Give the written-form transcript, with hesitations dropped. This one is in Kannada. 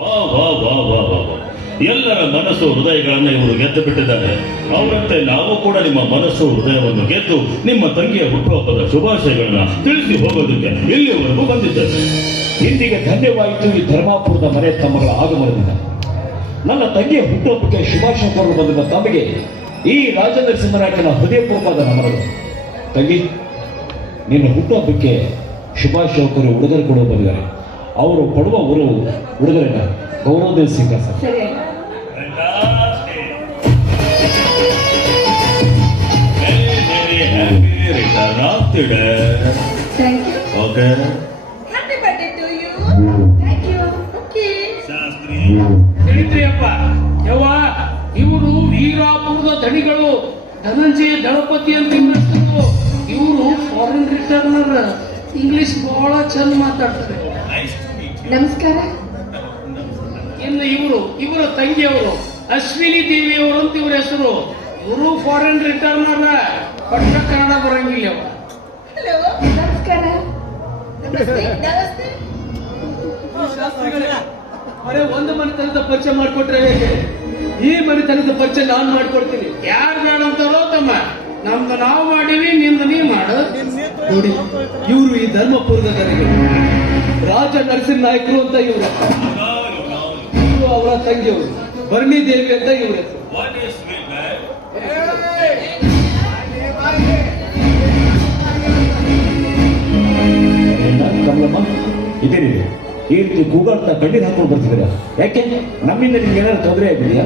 ವಾ ವಾ ವಾ ವಾ ವಾ ವಾ. ಎಲ್ಲರ ಮನಸ್ಸು ಹೃದಯಗಳನ್ನು ಇವರು ಗೆದ್ದು ಬಿಟ್ಟಿದ್ದಾರೆ. ಅವರಂತೆ ನಾವು ಕೂಡ ನಿಮ್ಮ ಮನಸ್ಸು ಹೃದಯವನ್ನು ಗೆದ್ದು ನಿಮ್ಮ ತಂಗಿಯ ಹುಟ್ಟುಹಬ್ಬದ ಶುಭಾಶಯಗಳನ್ನ ತಿಳಿಸಿ ಹೋಗೋದಕ್ಕೆ ಇಲ್ಲಿವರೆಗೂ ಬಂದಿದ್ದೇವೆ. ಇಂದಿಗೆ ಧನ್ಯವಾಯಿತು ಈ ಧರ್ಮಾಪುರದ ಮನೆ ತಮ್ಮಗಳ ಆಗಮನದಿಂದ. ನನ್ನ ತಂಗಿಯ ಹುಟ್ಟುಹಬ್ಬಕ್ಕೆ ಶುಭಾಶಯ ಕೋರಲು ಬಂದಿದ್ದ ತಮಗೆ ಈ ರಾಜನರಸಿಂಹರಾಯಕನ ಹೃದಯಪೂರ್ವಕವಾದ ನಮನಗಳು. ತಂಗಿ, ನಿನ್ನ ಹುಟ್ಟುಹಬ್ಬಕ್ಕೆ ಶುಭಾಶಯ ಕೋರಿ ಉಡುಗೊರೆ ಕೊಡಲು ಬಂದಿದ್ದಾರೆ. ಅವರು ಕೊಡುವ ಉಡುಗೊರೆನ ಗೌರವದಿಂದ ಸ್ವೀಕರಿಸ. ತಿಳಿದ್ರಿಯಪ್ಪ ಯವ್ವ, ಇವರು ವೀರಾಪುರದ ದಣಿಗಳು ಧನಂಜಯ ದಳಪತಿ ಅಂತ ಹೆಸರು. ಇವರು ಫಾರಿನ್ ರಿಟರ್ನರ್. ಇಂಗ್ಲಿಷ್ ಬಹಳ ಚಂದ ಮಾತಾಡ್ತಾರೆ. ನಮಸ್ಕಾರ. ಇನ್ನು ಇವರ ತಂಗಿಯವರು ಅಶ್ವಿನಿ ದೇವಿಯವರು ಅಂತ ಇವ್ರ ಹೆಸರು. ಇವರು ಫಾರಿನ್ ರಿಟರ್ನರ್. ಪಟ್ಟ ಕನ್ನಡ ಬರಂಗಿಲ್ಲ. ಹಲೋ, ನಮಸ್ಕಾರ. ನಮಸ್ತೆ. ಅರೆ, ಒಂದು ಮನೆತನದ ಪರಿಚಯ ಮಾಡ್ಕೊಟ್ರೆ ಹೇಗೆ? ಈ ಮನೆತನದ ಪರಿಚಯ ನಾನು ಮಾಡ್ಕೊಡ್ತೀನಿ. ಯಾರು ಬೇಡ ಅಂತಾರೋ ತಮ್ಮ, ನಮ್ದು ನಾವು ಮಾಡೀವಿ, ನಿಮ್ದು ನೀ ಮಾಡು. ನೋಡಿ, ಇವರು ಈ ಧರ್ಮಪುರದ ದನಿಗಳು, ರಾಜ ನರಸಿಂಹ ನಾಯಕರು ಅಂತ ಇವರು. ಅವರ ತಂಗಿಯವರು ಭರಣಿ ದೇವಿ ಅಂತ ಇವ್ರ ಹೆಸರು. ಕಮಲಮ್ಮ, ಇದೇನಿ ಈ ರೀತಿ ಕೂಗಾಡ್ತಾ ಕಣ್ಣೀರು ಹಾಕೊಂಡು ಬರ್ತಿದ್ದೀರಾ? ಯಾಕೆ? ನಮ್ಮಿಂದ ನಿಮ್ಗೆ ಏನಾದ್ರು ತೊಂದರೆ ಆಗಿದೆಯಾ?